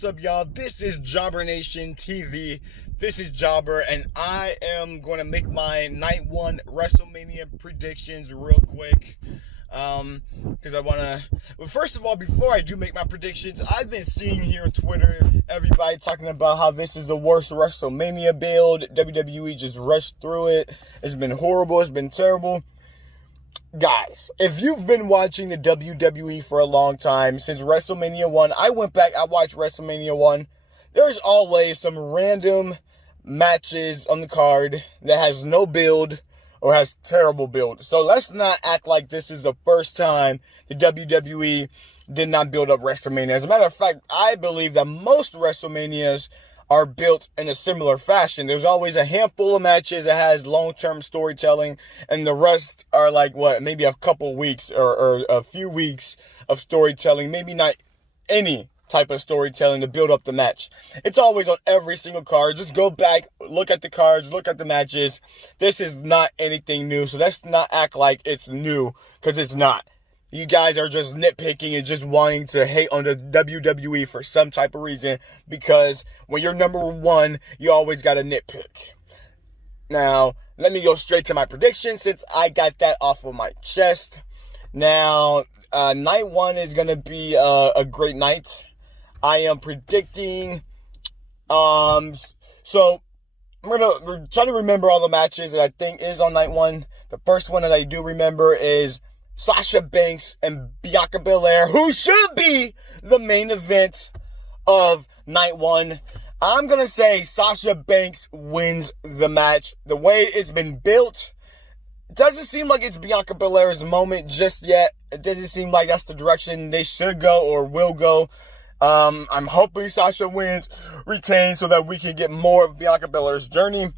what's up, y'all? This is JobbernationTV. This is Jobber, and I am going to make my Night 1 WrestleMania predictions real quick. Because I want to... Well, first of all, before I do make my predictions, I've been seeing here on Twitter, everybody talking about how this is the worst WrestleMania build. WWE just rushed through it. It's been horrible. It's been terrible. Guys, if you've been watching the WWE for a long time, since WrestleMania 1, I went back, I watched WrestleMania 1. There's always some random matches on the card that has no build or has terrible build. So let's not act like this is the first time the WWE did not build up WrestleMania. As a matter of fact, I believe that most WrestleManias are built in a similar fashion. There's always a handful of matches that has long-term storytelling, and the rest are like, maybe a couple weeks or a few weeks of storytelling, maybe not any type of storytelling to build up the match. It's always on every single card. Just go back, look at the cards, look at the matches. This is not anything new, so let's not act like it's new, because it's not. You guys are just nitpicking and just wanting to hate on the WWE for some type of reason, because when you're number one, you always got to nitpick. Now, let me go straight to my prediction since I got that off of my chest. Now, night one is going to be a great night. I am predicting, so I'm going to try to remember all the matches that I think is on night one. The first one that I do remember is Sasha Banks and Bianca Belair, who should be the main event of night one. I'm going to say Sasha Banks wins the match. The way it's been built, it doesn't seem like it's Bianca Belair's moment just yet. It doesn't seem like that's the direction they should go or will go. I'm hoping Sasha wins, retains, so that we can get more of Bianca Belair's journey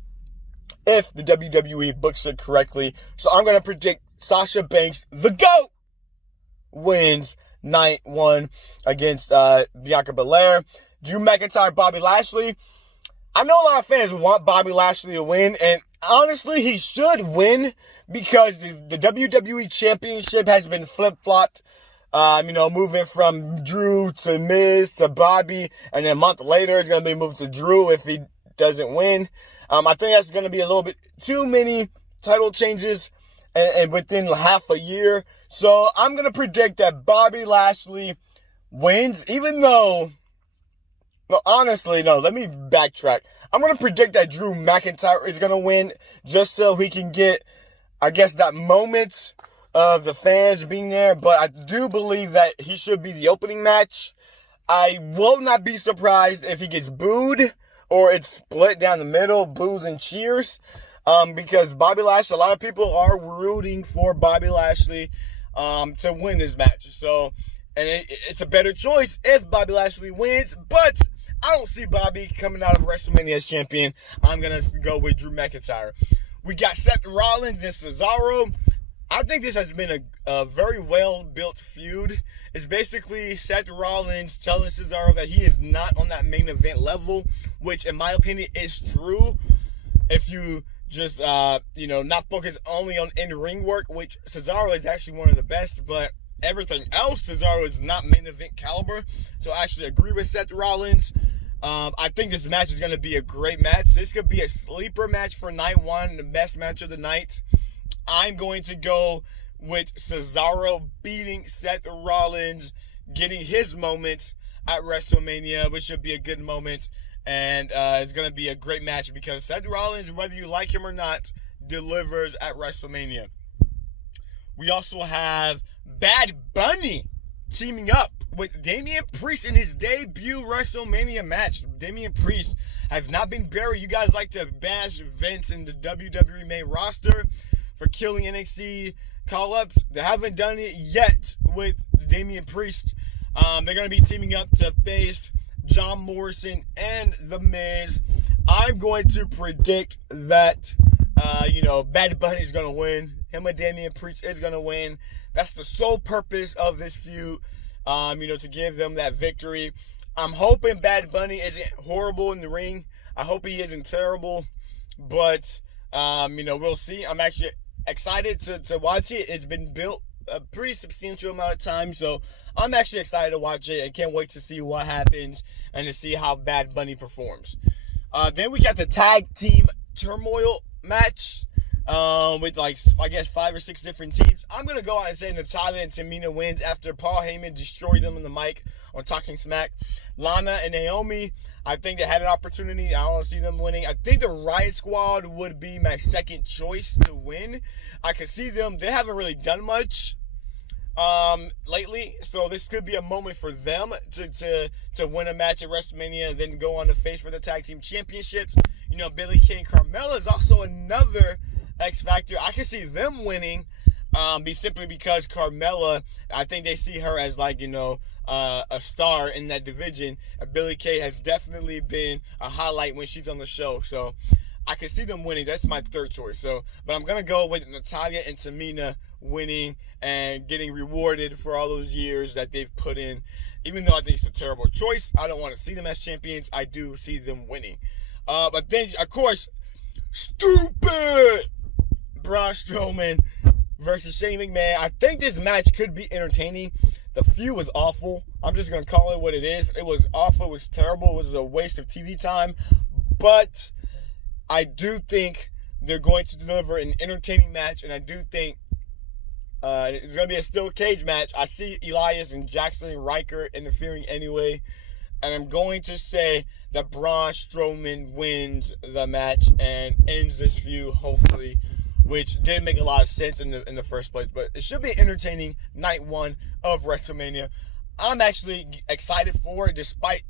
if the WWE books it correctly. So I'm going to predict Sasha Banks, the GOAT, wins night one against Bianca Belair. Drew McIntyre, Bobby Lashley. I know a lot of fans want Bobby Lashley to win, and honestly, he should win because the WWE Championship has been flip-flopped. Moving from Drew to Miz to Bobby, and then a month later, it's going to be moved to Drew if he doesn't win. I think that's going to be a little bit too many title changes and within half a year. So I'm going to predict that Bobby Lashley wins, even though, let me backtrack. I'm going to predict that Drew McIntyre is going to win just so he can get, that moment of the fans being there. But I do believe that he should be the opening match. I will not be surprised if he gets booed or it's split down the middle, boos and cheers. Because Bobby Lashley, a lot of people are rooting for Bobby Lashley to win this match. So, and it's a better choice if Bobby Lashley wins, but I don't see Bobby coming out of WrestleMania as champion. I'm going to go with Drew McIntyre. We got Seth Rollins and Cesaro. I think this has been a very well-built feud. It's basically Seth Rollins telling Cesaro that he is not on that main event level, which in my opinion is true. If you just, not focus only on in-ring work, which Cesaro is actually one of the best, but everything else, Cesaro is not main event caliber. So I actually agree with Seth Rollins. I think this match is going to be a great match. This could be a sleeper match for night one, the best match of the night. I'm going to go with Cesaro beating Seth Rollins, getting his moment at WrestleMania, which should be a good moment. And it's going to be a great match because Seth Rollins, whether you like him or not, delivers at WrestleMania. We also have Bad Bunny teaming up with Damian Priest in his debut WrestleMania match. Damian Priest has not been buried. You guys like to bash Vince and the WWE main roster for killing NXT call-ups. They haven't done it yet with Damian Priest. They're going to be teaming up to face John Morrison and The Miz. I'm going to predict that, Bad Bunny is going to win. Him and Damian Priest is going to win. That's the sole purpose of this feud, to give them that victory. I'm hoping Bad Bunny isn't horrible in the ring. I hope he isn't terrible. But, we'll see. I'm actually excited to watch it. It's been built a pretty substantial amount of time. So I'm actually excited to watch it and can't wait to see what happens and to see how Bad Bunny performs. Then we got the tag team turmoil match with like, I guess, 5 or 6 different teams. I'm going to go out and say Natalya and Tamina wins after Paul Heyman destroyed them in the mic on Talking Smack. Lana and Naomi, I think they had an opportunity. I don't see them winning. I think the Riot Squad would be my second choice to win. I could see them. They haven't really done much lately, so this could be a moment for them to win a match at WrestleMania and then go on to face for the tag team championships. You know, Billie Kay and Carmella is also another X Factor. I can see them winning, simply because Carmella, I think they see her as, like, you know, a star in that division. Billie Kay has definitely been a highlight when she's on the show, so I can see them winning. That's my third choice. So, but I'm gonna go with Natalya and Tamina winning and getting rewarded for all those years that they've put in. Even though I think it's a terrible choice, I don't want to see them as champions. I do see them winning. But then, of course, stupid Braun Strowman versus Shane McMahon. I think this match could be entertaining. The feud was awful. I'm just going to call it what it is. It was awful. It was terrible. It was a waste of TV time. But I do think they're going to deliver an entertaining match, and I do think it's going to be a steel cage match. I see Elias and Jackson Riker interfering anyway, and I'm going to say that Braun Strowman wins the match and ends this feud, hopefully, which didn't make a lot of sense in the first place. But it should be entertaining night 1 of WrestleMania. I'm actually excited for it, despite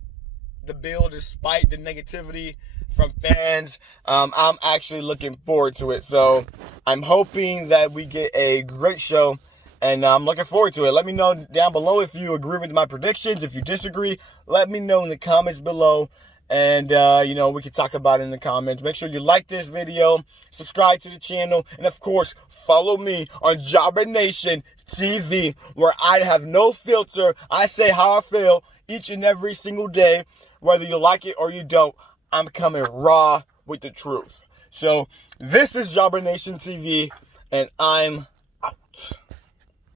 the build, despite the negativity from fans. I'm actually looking forward to it. So I'm hoping that we get a great show, and I'm looking forward to it. Let me know down below if you agree with my predictions. If you disagree, let me know in the comments below. And, you know, we can talk about it in the comments. Make sure you like this video, subscribe to the channel, and, of course, follow me on JobberNationTV, where I have no filter. I say how I feel each and every single day. Whether you like it or you don't, I'm coming raw with the truth. So, this is JobberNationTV, and I'm out.